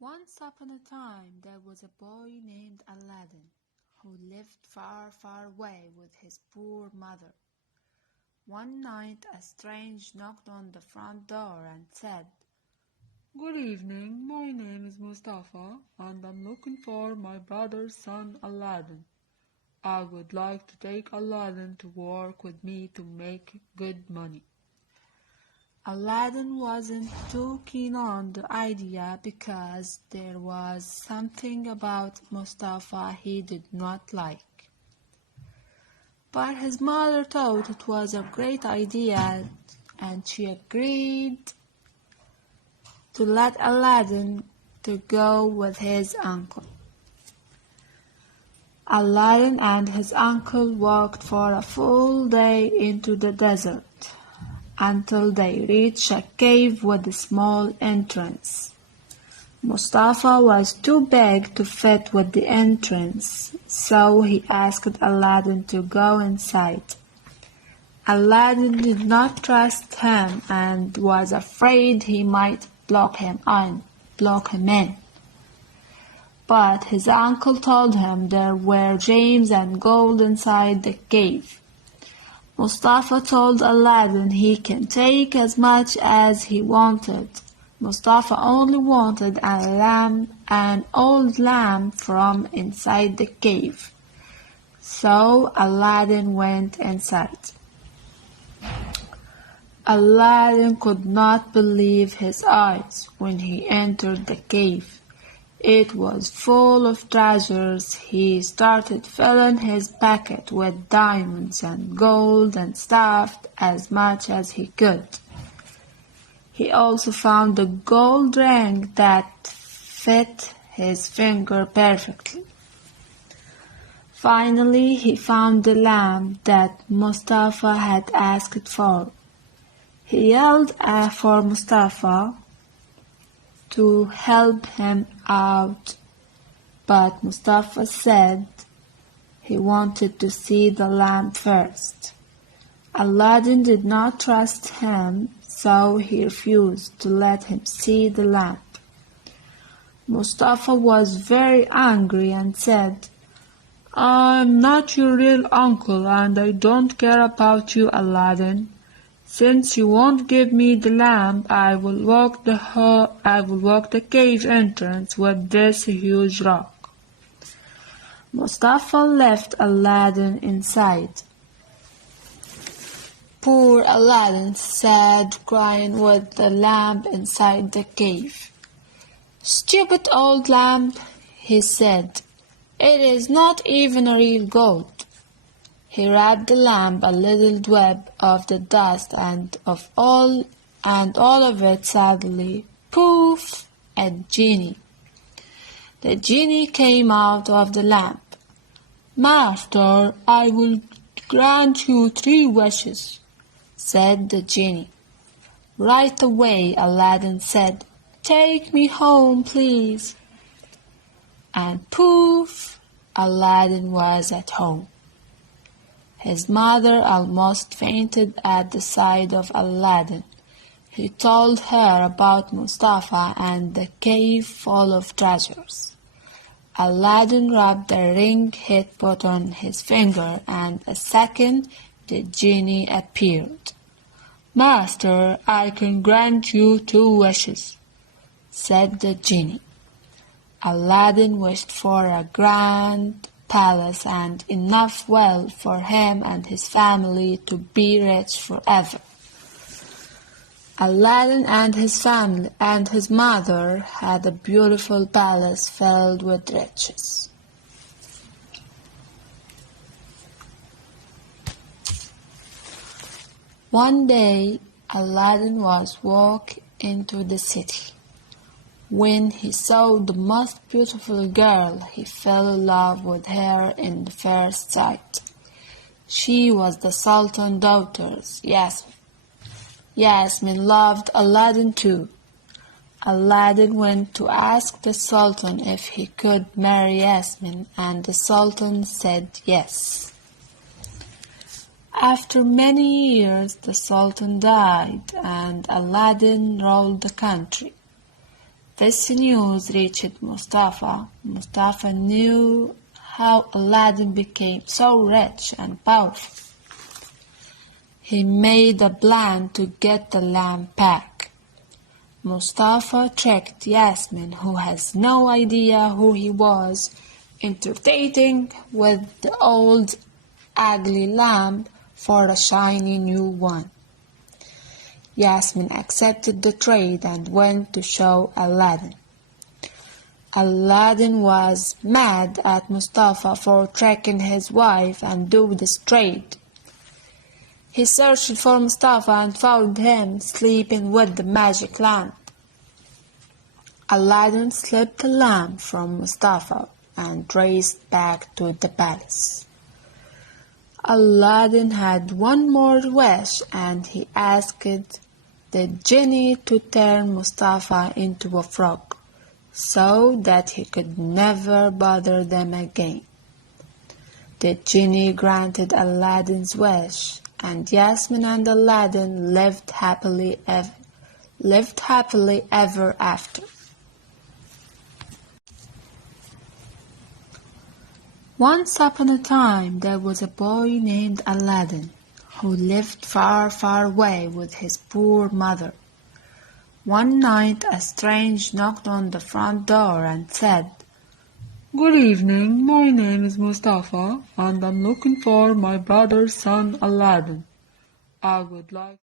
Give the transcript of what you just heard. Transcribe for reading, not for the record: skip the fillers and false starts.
Once upon a time there was a boy named Aladdin who lived far, far away with his poor mother. One night a stranger knocked on the front door and said, Good evening, my name is Mustafa and I'm looking for my brother's son Aladdin. I would like to take Aladdin to work with me to make good money. Aladdin wasn't too keen on the idea because there was something about Mustafa he did not like. But his mother thought it was a great idea and she agreed to let Aladdin to go with his uncle. Aladdin and his uncle walked for a full day into the desert until they reached a cave with a small entrance. Mustafa was too big to fit with the entrance, so he asked Aladdin to go inside. Aladdin did not trust him and was afraid he might block him in. But his uncle told him there were gems and gold inside the cave. Mustafa told Aladdin he can take as much as he wanted. Mustafa only wanted an old lamp from inside the cave. So Aladdin went inside. Aladdin could not believe his eyes when he entered the cave. It was full of treasures. He started filling his pocket with diamonds and gold and stuffed as much as he could. He also found a gold ring that fit his finger perfectly. Finally, he found the lamp that Mustafa had asked for. He yelled for Mustafa to help him out, but Mustafa said he wanted to see the lamp first. Aladdin did not trust him, so he refused to let him see the lamp. Mustafa was very angry and said, I'm not your real uncle and I don't care about you, Aladdin. Since you won't give me the lamp, I will walk the cave entrance with this huge rock. Mustafa left Aladdin inside. Poor Aladdin sat crying with the lamp inside the cave. Stupid old lamp, he said. It is not even a real gold. He wrapped the lamp a little web of the dust and all of it suddenly, poof, a genie. The genie came out of the lamp. Master, I will grant you 3 wishes, said the genie. Right away, Aladdin said, Take me home, please. And poof, Aladdin was at home. His mother almost fainted at the sight of Aladdin. He told her about Mustafa and the cave full of treasures. Aladdin rubbed the ring he'd put on his finger, and a second the genie appeared. Master, I can grant you 2 wishes, said the genie. Aladdin wished for a grand palace and enough wealth for him and his family to be rich forever. Aladdin and his family and his mother had a beautiful palace filled with riches. One day, Aladdin was walking into the city. When he saw the most beautiful girl, he fell in love with her in the first sight. She was the Sultan's daughter, Yasmin. Yasmin loved Aladdin too. Aladdin went to ask the Sultan if he could marry Yasmin, and the Sultan said yes. After many years, the Sultan died, and Aladdin ruled the country. this news reached Mustafa. Mustafa knew how Aladdin became so rich and powerful. He made a plan to get the lamp back. Mustafa tricked Yasmin, who has no idea who he was, into dating with the old ugly lamp for a shiny new one. Yasmin accepted the trade and went to show Aladdin. Aladdin was mad at Mustafa for tricking his wife and doing this trade. He searched for Mustafa and found him sleeping with the magic lamp. Aladdin slipped the lamp from Mustafa and raced back to the palace. Aladdin had one more wish, and he asked the genie to turn Mustafa into a frog, so that he could never bother them again. The genie granted Aladdin's wish, and Yasmin and Aladdin lived happily ever after. Once upon a time there was a boy named Aladdin who lived far, far away with his poor mother. One night a stranger knocked on the front door and said, Good evening, my name is Mustafa and I'm looking for my brother's son Aladdin. I would like